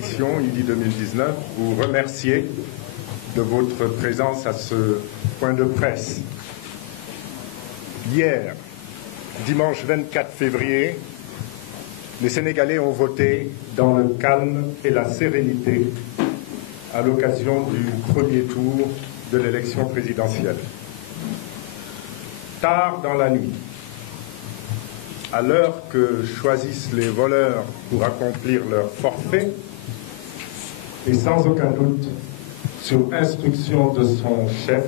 coalition IDI 2019 vous remercier de votre présence à ce point de presse. Hier, dimanche 24 février, les Sénégalais ont voté dans le calme et la sérénité à l'occasion du premier tour de l'élection présidentielle. Tard dans la nuit, à l'heure que choisissent les voleurs pour accomplir leur forfait, et sans aucun doute sur instruction de son chef,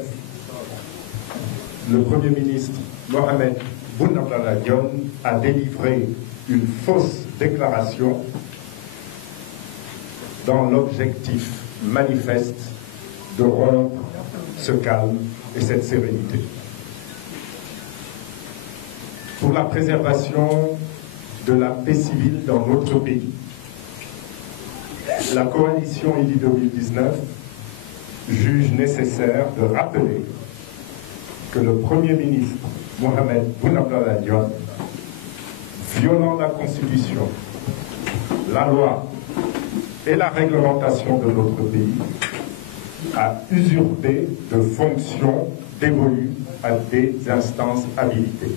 le Premier ministre Mohamed Boun Abdallah Dionne a délivré une fausse déclaration dans l'objectif manifeste de rompre ce calme et cette sérénité. Pour la préservation de la paix civile dans notre pays, la coalition IDI 2019 juge nécessaire de rappeler que le Premier ministre Mohamed Boun Abdallah Dionne, violant la Constitution, la loi et la réglementation de notre pays, a usurpé de fonctions dévolues à des instances habilitées.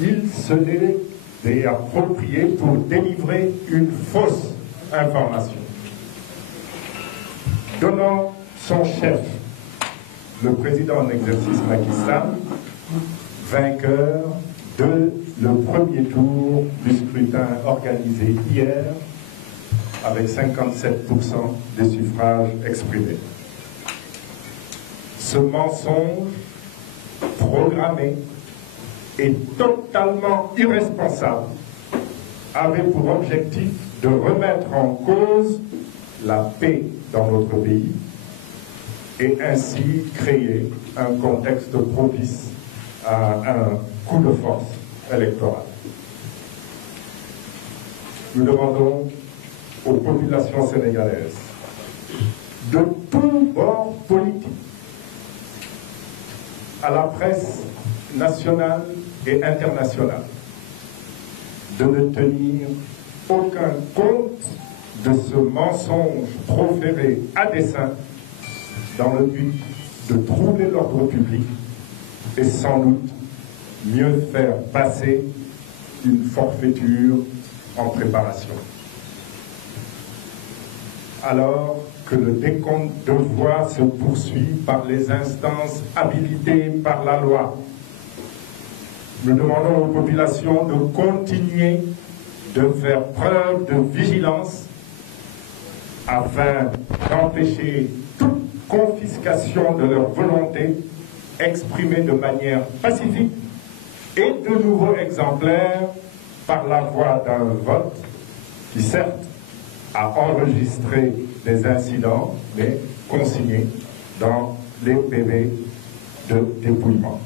Il se l'est réapproprié pour délivrer une fausse information, donnant son chef, le président en exercice Macky Sall, vainqueur de le premier tour du scrutin organisé hier avec 57% des suffrages exprimés. Ce mensonge programmé et totalement irresponsable avait pour objectif de remettre en cause la paix dans notre pays et ainsi créer un contexte propice à un coup de force électoral. Nous demandons aux populations sénégalaises de tous bords politiques, à la presse nationale et internationale, de ne tenir aucun compte de ce mensonge proféré à dessein dans le but de troubler l'ordre public et sans doute mieux faire passer une forfaiture en préparation. Alors que le décompte de voix se poursuit par les instances habilitées par la loi, nous demandons aux populations de continuer de faire preuve de vigilance afin d'empêcher toute confiscation de leur volonté exprimée de manière pacifique et de nouveau exemplaire par la voie d'un vote qui, certes, a enregistré des incidents, mais consigné dans les PV de dépouillement.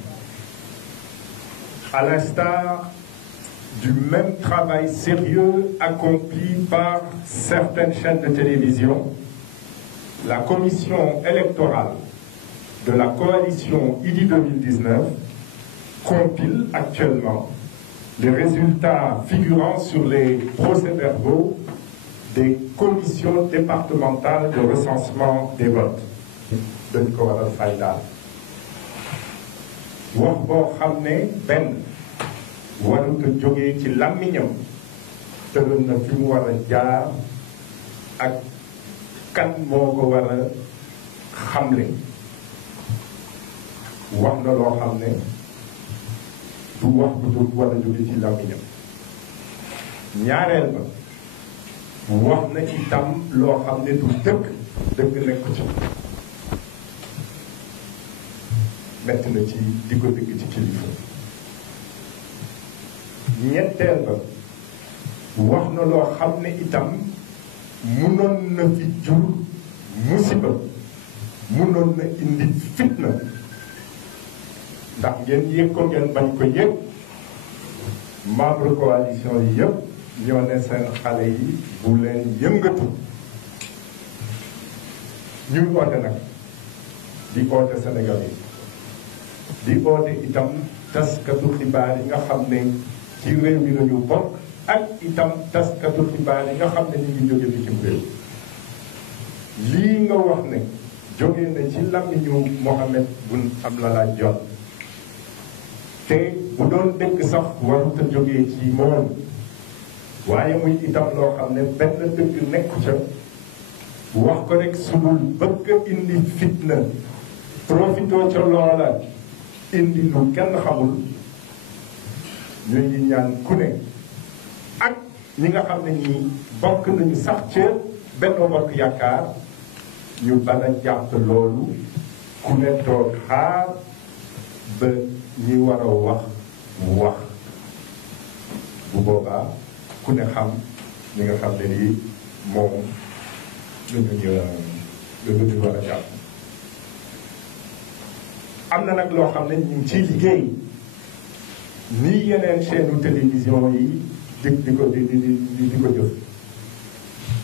À l'instar du même travail sérieux accompli par certaines chaînes de télévision, la commission électorale de la coalition IDI 2019 compile actuellement les résultats figurant sur les procès-verbaux des commissions départementales de recensement des votes. dañ ko war a fay daal wax boo xam ne benn warut a jógee ci làmmiñam tëral na fi mu war a jaar ak kan moo ko war a xamle wax na loo xam ne du wax bu war a jóge ci làmmiñam ñaareel ba wax na itam loo xam ne du dëgg nekku ci metti na ci di ko dégg ci kilifa ñetteel ba wax na loo xam ne itam munoon na fi jur musiba munoon na indi fitna ndax ngeen yëg ko ngeen bañ ko yëg membre coalition yi yëpp ñoo ne seen xale yi bu leen yëngatu ñuy oote nag di oote Sénégal yi di oote itam taskatu xibaar yi nga xam ne ci réew mi lañu bokk ak itam taskatu xibaar yi nga xam ne ñu ngi jóge bitim réew lii nga wax ne jóge na ci làmmiñu Mohamed Boun Abdallah Dionne te bu doon dëgg sax warut a jógee ci moom waaye muy itam loo xam ne benn dëgg nekku ca wax ko rek sulul bëgg indi fitna profitoo ca loola indi lu kenn xamul ñu ngi ñaan ku ne ak ñi nga xam ne ñi bokk nañu sax ca Benno Bokk Yaakaar ñu bana jàpp loolu ku ne toog xaar ba ñi war a wax bu boobaa ku ne xam ñi nga xam ne nii moom ñu war a jàpp am na nag loo xam ne ñu ngi ciy liggéey nii yeneen chaîne télévision yi di ko jëf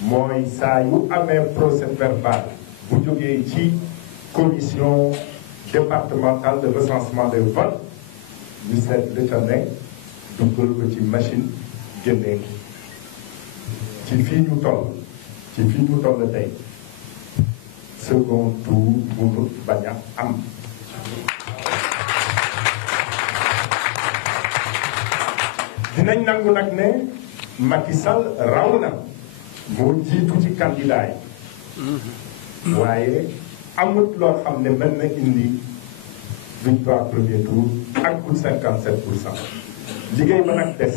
mooy saa yu amee procès verbal bu jógee ci commission départementale de recensement des votes ñu seet li ca nekk dugal ko ci machine génnee ci fii ñu toll tey second tour mënut bañ a am. dinañ nangu nag ne Macky Sall raw na moo jiitu ci candidat yi waaye amut loo xam ne mën na indi victoire premier tour ak 57%. liggéey ba nag des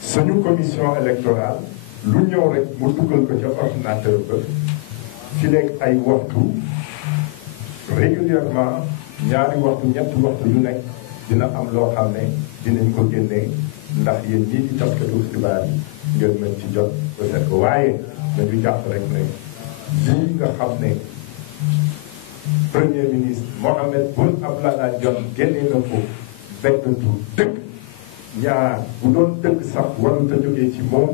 suñu commission électorale lu ñëw rek mu dugal ko ca ordinateur ba fi léegi ay waxtu régulièrement ñaari waxtu ñetti waxtu yu nekk dina am loo xam ne dinañ ko génnee ndax yéen ñii di taskatu xibaar yi ngeen mën ci jot peut-être que waaye dañu jàpp rek ne lii nga xam ne premier ministre Mohamed Boun Abdallah Dionne génnee na ko benn tur dëkk ñaar bu doon dëkk sax warut a jógee ci moom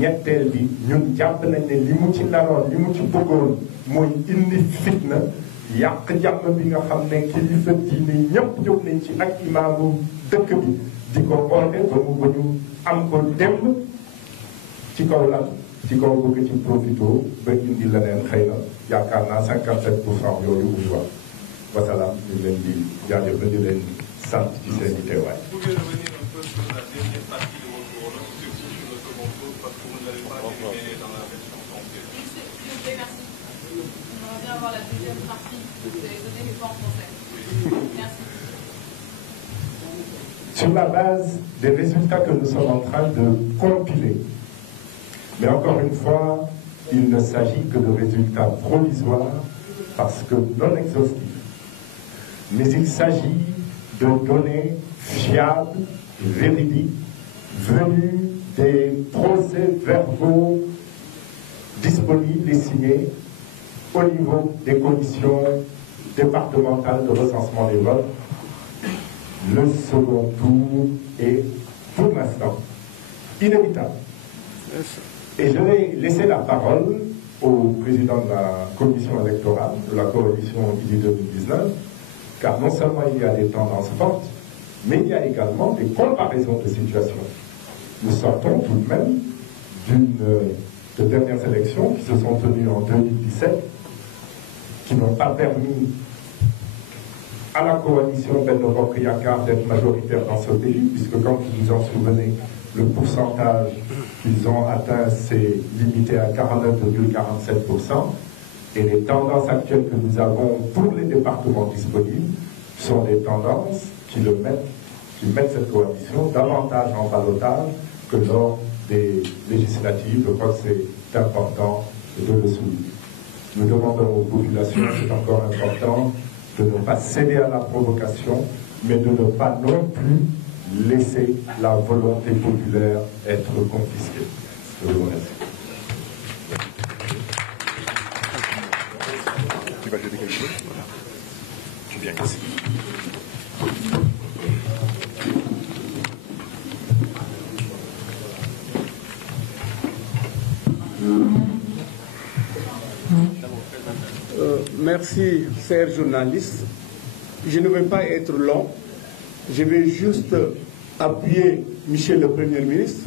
ñetteel bi ñun jàpp nañ ne li mu ci naroon li mu ci bëggoon mooy indi fitna yàq jàmm bi nga xam ne kilifa diine ñëpp jóg nañ ci ak imaamu dëkk bi di ko oote ba mu ba ñu am ko démb ci kaw lan ci kaw bëgg ci profito ba indi leneen xëy na yaakaar naa 57% yooyu muy wax wasalaam ñu leen di jaajëfal di leen sant ci seen i teewaay. Sur la base des résultats que nous sommes en train de compiler, mais encore une fois, il ne s'agit que de résultats provisoires parce que non exhaustifs. Mais il s'agit de données fiables, véridiques, venues des procès-verbaux disponibles et signés au niveau des commissions départementales de recensement des votes. Le second tour est, pour l'instant, inévitable. Et je vais laisser la parole au président de la commission électorale de la coalition IDI 2019, car non seulement il y a des tendances fortes, mais il y a également des comparaisons de situation. Nous sortons tout de même de dernières élections qui se sont tenues en 2017, qui n'ont pas permis à la coalition Benno Bokk Yaakaar d'être majoritaire dans ce pays, puisque comme vous vous en souvenez, le pourcentage qu'ils ont atteint s'est limité à 49,47%. Et les tendances actuelles que nous avons pour les départements disponibles sont des tendances qui mettent cette coalition davantage en ballottage que lors des législatives. Je crois que c'est important de le souligner. Nous demandons aux populations, c'est encore important, de ne pas céder à la provocation, mais de ne pas non plus laisser la volonté populaire être confisquée. Je vous remercie. Tu vas ajouter quelque chose? Tu viens ici. Merci, chers journalistes. Je ne vais pas être long. Je vais juste appuyer Michel le Premier ministre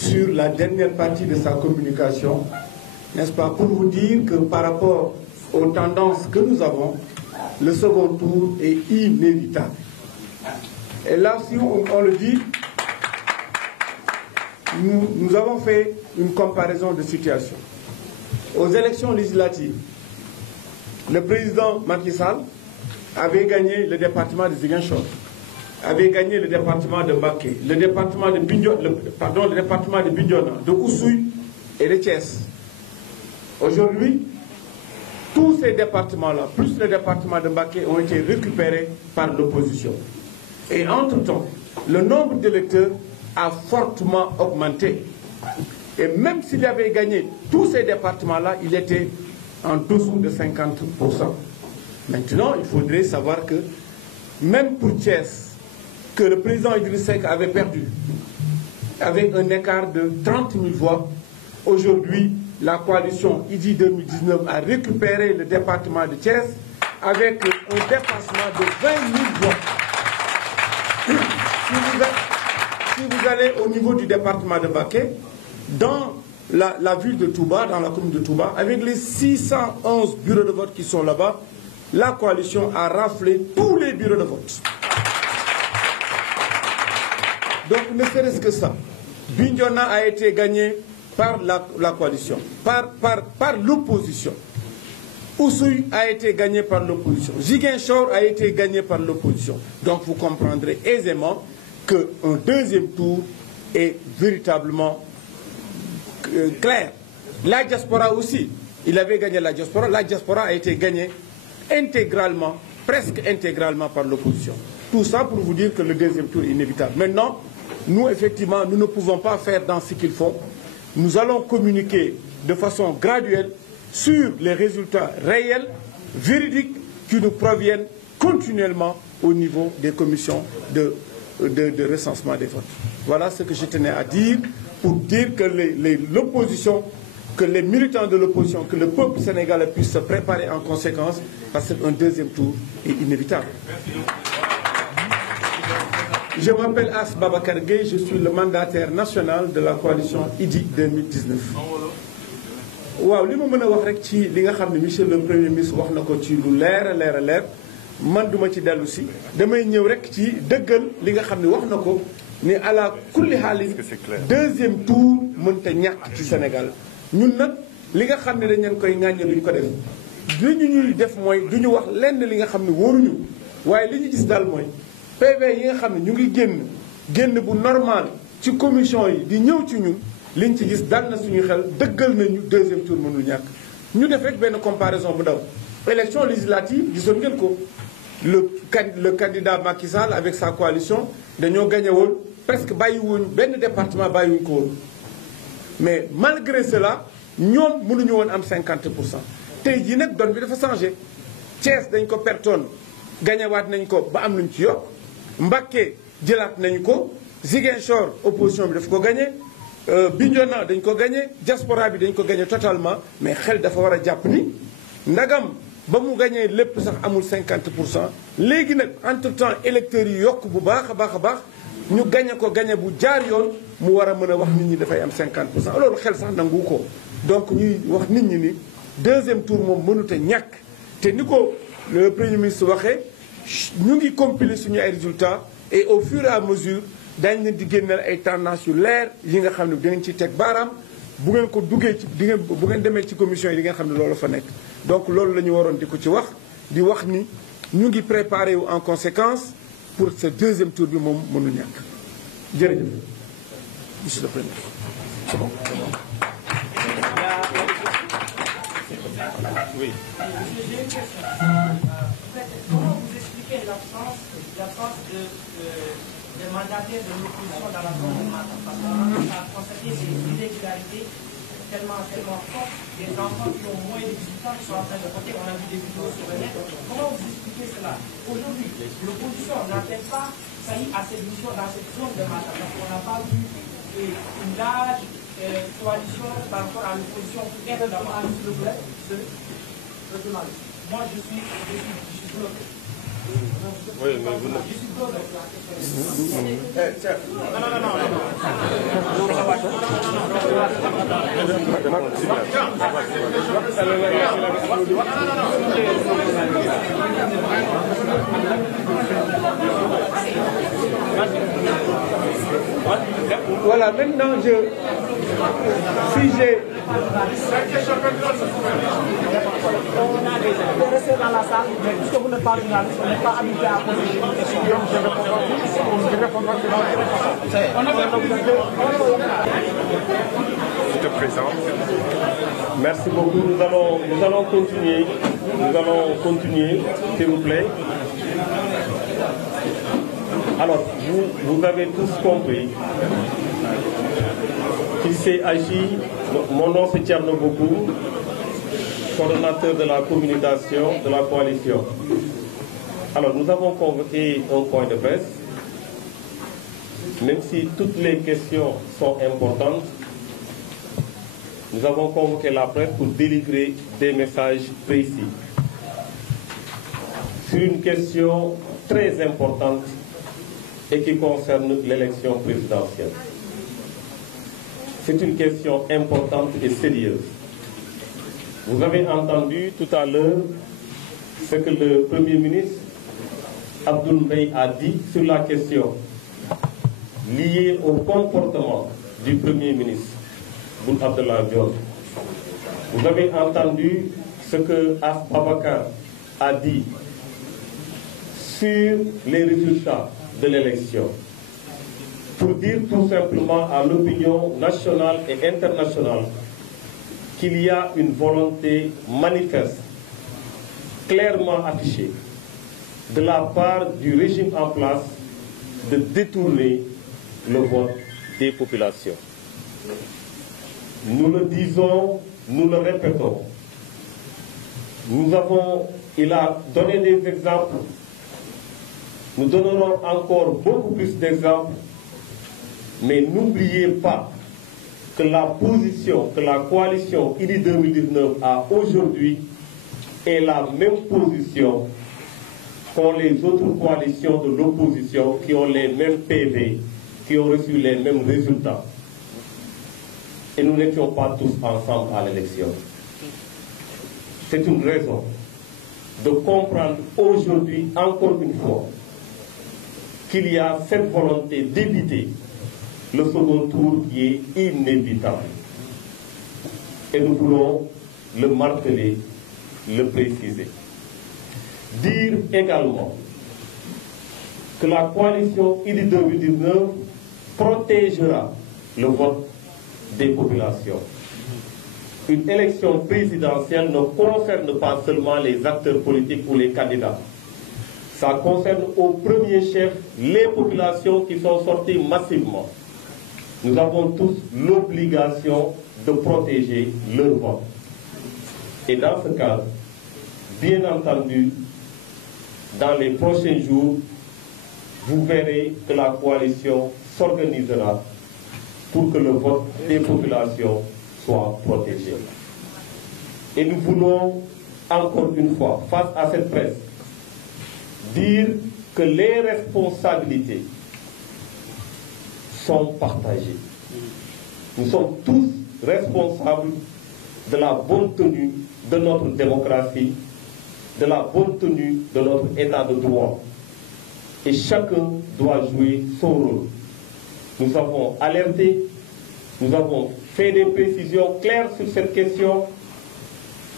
sur la dernière partie de sa communication, n'est-ce pas, pour vous dire que par rapport aux tendances que nous avons, le second tour est inévitable. Et là, si on le dit, nous avons fait une comparaison de situation. Aux élections législatives, le président Macky Sall avait gagné le département de Ziguinchor, avait gagné le département de Mbacké, le département de Bignona, de Oussouye et de Thiès. Aujourd'hui, tous ces départements-là, plus le département de Mbacké, ont été récupérés par l'opposition. Et entre-temps, le nombre d'électeurs a fortement augmenté. Et même s'il avait gagné tous ces départements-là, il était en dessous de 50%. Maintenant, il faudrait savoir que même pour Thiès, que le président Idriss Seck avait perdu, avec un écart de 30 000 voix, aujourd'hui, la coalition IDI 2019 a récupéré le département de Thiès avec un dépassement de 20 000 voix. Si vous allez au niveau du département de Mbacké, dans la ville de Touba, dans la commune de Touba, avec les 611 bureaux de vote qui sont là-bas, la coalition a raflé tous les bureaux de vote. Donc, ne serait-ce que ça, Bignona a été gagné par la coalition, par l'opposition. Oussouye a été gagné par l'opposition. Ziguinchor a été gagné par l'opposition. Donc, vous comprendrez aisément qu'un deuxième tour est véritablement clair. La diaspora aussi, il avait gagné la diaspora. La diaspora a été gagnée intégralement, presque intégralement par l'opposition. Tout ça pour vous dire que le deuxième tour est inévitable. Maintenant, nous, effectivement, nous ne pouvons pas faire dans ce qu'ils font. Nous allons communiquer de façon graduelle sur les résultats réels, véridiques, qui nous proviennent continuellement au niveau des commissions de recensement des votes. Voilà ce que je tenais à dire pour dire que l'opposition, que les militants de l'opposition, que le peuple sénégalais puisse se préparer en conséquence, parce qu'un deuxième tour est inévitable. Je m'appelle As Babacar Gueye, je suis le mandataire national de la coalition IDI 2019. waaw li ma mën a wax rek ci li nga xam ne monsieur le premier ministre wax na ko ci lu leer a leer man duma ci dellu si damay ñëw rek ci dëggal li nga xam ne wax na ko ni ala kulli xaalis deuxième tour mënta ñàkk ci Sénégal. ñun nag li nga xam ne dañ leen koy ŋàññe duñ ko def li ñu ñuy def mooy du ñu wax lenn li nga xam ne wóoruñu waaye li ñu gis daal mooy PV yi nga xam ne ñu ngi génn bu normal ci commission yi di ñëw ci ñun liñ ci gis dal na suñu xel dëggal nañu deuxième tour mënul ñàkk. ñu def rek benn comparaison bu ndaw élection législative gisoon ngeen ko le candidat Macky Sall avec sa coalition dañoo gagné woon presque bàyyiwuñ benn département bàyyiwuñ ko woon mais malgré cela ñoom mënuñu woon am 50%. tey jii nag donne bi dafa changé Thiès dañ ko pertoon gagnéwaat nañ ko ba am luñ ci yokk Mbacké jëlaat nañu ko Ziguinchor opposition bi daf ko gagné Bignona dañ ko gagné diaspora bi dañ ko gagné totalement mais xel dafa war a jàpp ni ndagam ba mu gagné lépp sax amul 50%. léegi nag entre temps électeurs yi yokk bu baax a baax ñu gagné ko gagné bu jaar yoon mu war a mën a wax nit ñi dafay am 50%. loolu xel sax nangu ko donc ñuy wax nit ñi ni deuxième tour moom mënut a ñàkk te ni ko le premier ministre waxee ñu ngi compiler suñu ay résultats et au fur et à mesure daañu leen di génneel ay tendance yu leer yi nga xam ne dangeen ciy teg baaraam bu ngeen ko duggee ci bu ngeen demee ci commission yi di nga xam ne loolu fa nekk. donc loolu la ñu waroon di ko ci wax di wax ni ñu ngi préparé wu en conséquence pour ce deuxième tour bi moom mënul ñàkk jërëjëf monsieur le premier. C'est bon? Oui. J'ai une question. Comment vous expliquez l'absence des mandataires de l'opposition dans la commune de Matam? Parce qu'on a constaté des irrégularités tellement fortes, des enfants qui ont moins de 18 ans qui sont en train de voter. On a vu des vidéos sur le net. Comment vous expliquez cela? Aujourd'hui, l'opposition n'a-t-elle pas failli à cette mission dans cette zone de Matam? Parce qu'on n'a pas vu une large coalition par rapport à l'opposition pour être d'abord à le journaliste. Moi, je suis bloqué. Oui, mais vous Voilà, maintenant si j'ai... Restez dans la salle, mais puisque vous n'êtes pas journaliste, on n'est pas habitué à poser des questions. Donc je répondrai. Je te présente. Merci beaucoup. Nous allons continuer. Nous allons continuer, s'il vous plaît. Alors, vous avez tous compris qu'il s'est agi. Mon nom c'est Thierno Bokou, coordonnateur de la communication de la coalition. Alors, nous avons convoqué un point de presse. Même si toutes les questions sont importantes, nous avons convoqué la presse pour délivrer des messages précis sur une question très importante et qui concerne l'élection présidentielle. C'est une question importante et sérieuse. Vous avez entendu tout à l'heure ce que le Premier ministre Abdoul Mbaye a dit sur la question liée au comportement du Premier ministre Boun Abdallah Dionne. Vous avez entendu ce que As Babakar a dit sur les résultats de l'élection, pour dire tout simplement à l'opinion nationale et internationale qu'il y a une volonté manifeste, clairement affichée, de la part du régime en place de détourner le vote des populations. Nous le disons, nous le répétons. Il a donné des exemples. Nous donnerons encore beaucoup plus d'exemples. Mais n'oubliez pas que la position que la coalition IDI 2019 a aujourd'hui est la même position qu'ont les autres coalitions de l'opposition qui ont les mêmes PV, qui ont reçu les mêmes résultats. Et nous n'étions pas tous ensemble à l'élection. C'est une raison de comprendre aujourd'hui, encore une fois, qu'il y a cette volonté d'éviter le second tour qui est inévitable. Et nous voulons le marteler, le préciser. Dire également que la coalition IDI 2019 protégera le vote des populations. Une élection présidentielle ne concerne pas seulement les acteurs politiques ou les candidats. Ça concerne au premier chef les populations qui sont sorties massivement. Nous avons tous l'obligation de protéger leur vote. Et dans ce cadre, bien entendu, dans les prochains jours, vous verrez que la coalition s'organisera pour que le vote des populations soit protégé. Et nous voulons, encore une fois, face à cette presse, dire que les responsabilités sont partagées. Nous sommes tous responsables de la bonne tenue de notre démocratie, de la bonne tenue de notre état de droit. Et chacun doit jouer son rôle. Nous avons alerté, nous avons fait des précisions claires sur cette question.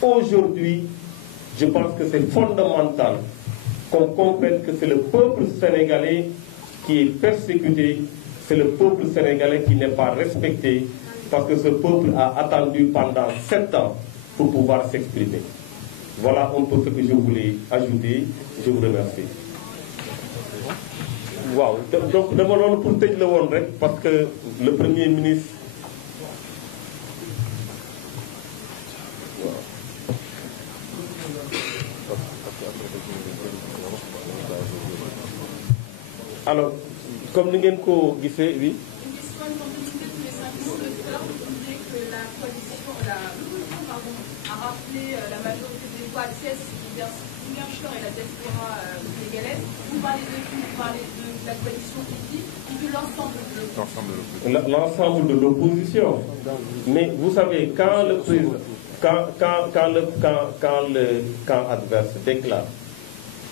Aujourd'hui, je pense que c'est fondamental qu'on comprenne que c'est le peuple sénégalais qui est persécuté, c'est le peuple sénégalais qui n'est pas respecté, parce que ce peuple a attendu pendant 7 ans pour pouvoir s'exprimer. Voilà un peu ce que je voulais ajouter. Je vous remercie. Waaw donc dama loolu pour tëj la woon rek parce que le Premier ministre alors comme ni ngeen ko gisee oui. A rappelé la majorité des voix de 16 Ziguinchor et la diaspora sénégalaise, vous parlez de qui? Vous parlez de la coalition IDI ou de l'ensemble de l'opposition? L'ensemble de l'opposition. Mais vous savez, quand le président, quand le camp adverse déclare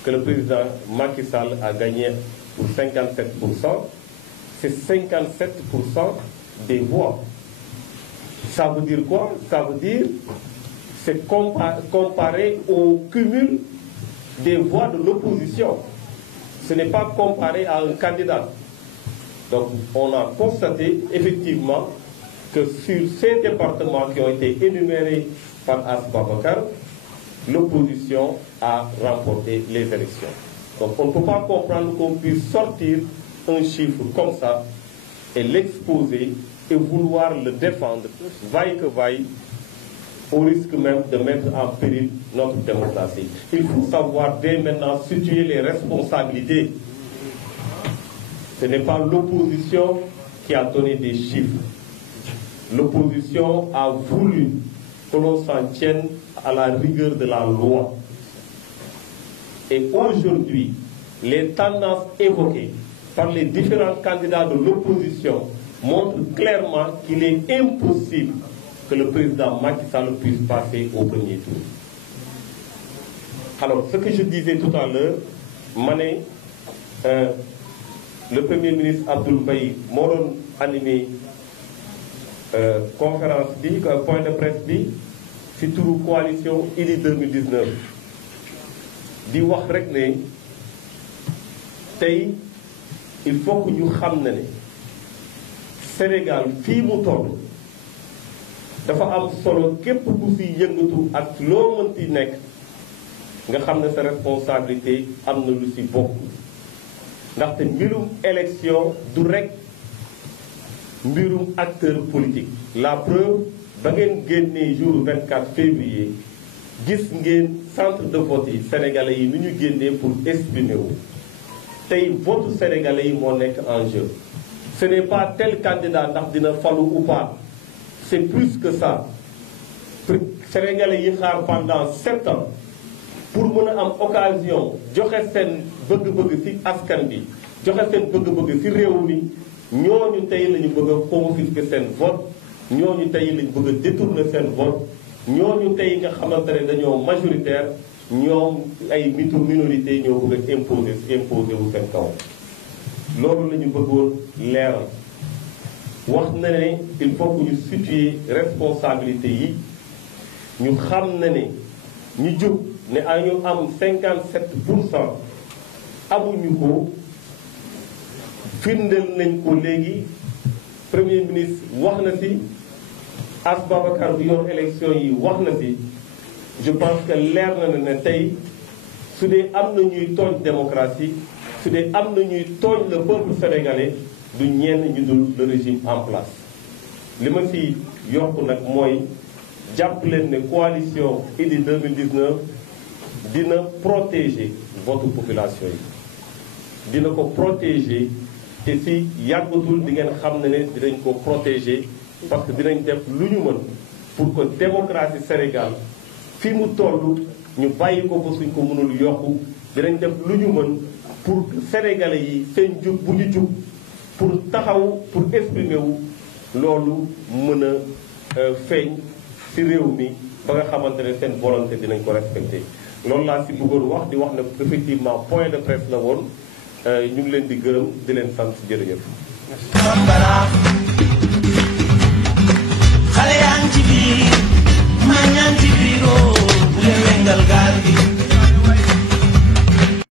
que le président Macky Sall a gagné pour 57%, c'est 57% des voix. Ça veut dire quoi? Ça veut dire c'est comparé au cumul des voix de l'opposition. Ce n'est pas comparé à un candidat. Donc on a constaté effectivement que sur ces départements qui ont été énumérés par As Babakar, l'opposition a remporté les élections. Donc on ne peut pas comprendre qu'on puisse sortir un chiffre comme ça et l'exposer et vouloir le défendre, vaille que vaille, au risque même de mettre en péril notre démocratie. Il faut savoir dès maintenant situer les responsabilités. Ce n'est pas l'opposition qui a donné des chiffres. L'opposition a voulu que l'on s'en tienne à la rigueur de la loi. Et aujourd'hui, les tendances évoquées par les différents candidats de l'opposition montrent clairement qu'il est impossible que le président Macky Sall puisse passer au premier tour. Alors, ce que je disais tout à l'heure, Mané, le Premier ministre Abdoul Mbaye moo doon animé conférence bi point de presse bi ci turu coalition Idy 2019 di wax rek ne tey il faut que ñu xam ne Sénégal fii mu toll dafa am solo képp ku ci yëngatu ak loo mënti nekk nga xam ne sa responsabilité am na lu ci bokk ndaxte mbirum élection du rek mbirum acteur politique. La preuve ba ngeen génnee jour 24 février gis ngeen centre de vote yi sénégalais yi ni ñu génnee pour exprimer wu tey vote sénégalais yi moo nekk en jeu. Ce n'est pas tel candidat ndax dina falu ou pas, c'est plus que ça. Sénégalais yi xaar pendant 7 ans pour mën a am occasion joxe seen bëgg-bëgg ci askan bi joxe seen bëgg-bëgg ci réew mi ñooñu tey la ñu bëgg a confisquer seen vote, ñooñu tey la ñu bëgg a détourner seen vote, ñooñu tey nga xamante ne dañoo majoritaire ñoom ay minorité ñoo bëgg a imposer wu seen kaw. loolu la ñu bëggoon leeral wax na ne il faut que ñu situer responsabilité yi ñu xam na ne ñu jóg ne ñu am 57% amuñu ko firndeel nañ ko léegi premier ministre wax na ci As Babacar bi yor élection yi wax na ci. Je pense que leer na ne tey su dee am na ñuy tooñ démocratie su dee am na ñuy tooñ le peuple sénégalais du ñenn ñu dul le régime en place. li ma ci yokk nag mooy jàpp leen ne coalition Idy 2019 dina protéger votre population yi dina ko protéger te ci yàggatul di ngeen xam ne dinañ ko protéger parce que dinañ def lu ñu mën pour que démocratie Sénégal fi mu toll ñu bàyyi ko ba suñ ko mënul yokku dinañ def lu ñu mën pour sénégalais yi seen jug bu ñu jug pour taxaw pour exprimer wu loolu mën a feeñ ci réew mi ba nga xamante ne seen volonté dinañ ko respecté. loolu laa ci bëggoon wax di wax ne effectivement point de presse la woon ñu ngi leen di gërëm di leen sant jërëjëf.